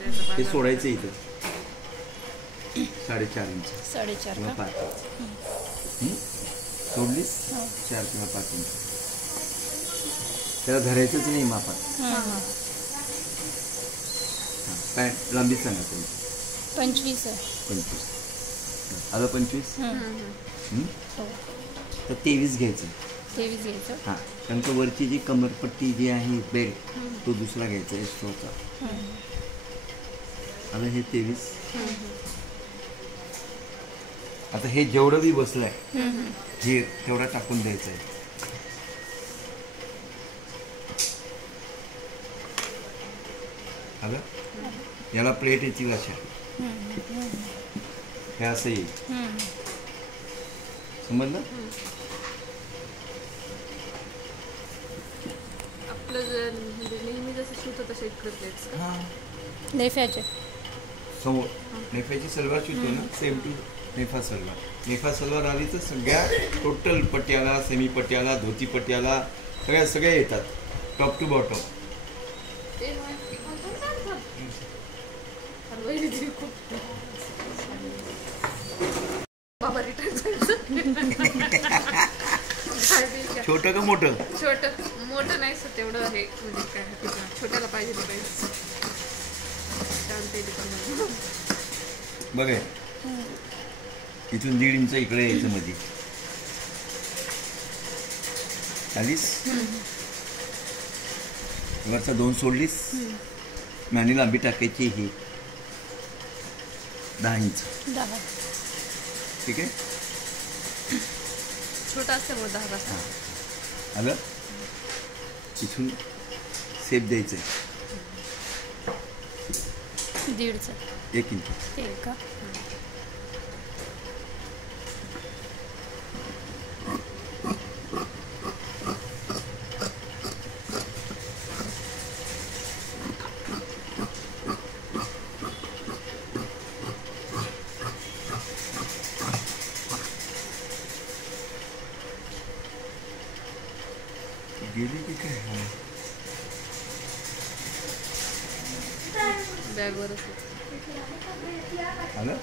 हे सोडायचं इथं 4.5 इंच 4.5 किंवा 5 सोडली 4 किंवा 5 इंच त्याला धरायचंच नाही मापात. काय लांबी सांगा तुम्ही? 25 आहे. 25 आता 25 तर 23 घ्यायचं. 23 घ्यायचं. हां कारण का वरची जी कमरपट्टी जी आहे बेल्ट तो दुसरा घ्यायचा एक्स्ट्राचा. आता हे 23. आता हे जेवढं बी बसलंय हे तेवढा टाकून द्यायचं आहे. आलं याला प्लेट येतील अशा हे असं येईल. समजलं? आपलं नेहमी जसं शूट होतं तसे इकडे प्लेट्स. नेफ्याचे समोर नेफाची सलवार शिवतो ना सेम टू नेफा सलवार. नेफा सलवार आली तर सगळ्या टोटल पट्ट्याला सेमी पट्ट्याला धोती पट्ट्याला सगळ्या येतात टॉप टू बॉटम. छोटं का मोठं? छोटं मोठं नाही सर तेवढं आहे म्हणजे काय छोट्याला पाहिजे ते पाहिजे चालते. बघा इथून 1.5 इंच इकडे यायचं मध्ये आलीस वरचा 2 सोडलीस आणि लांबी टाकायची ही 10 इंच. ठीक आहे छोटा असल्यामुळे 10 वाजता आलं. इथून सेप द्यायचं 1.5 1 इंच. ते का गेली की काय बॅगवरच आलं.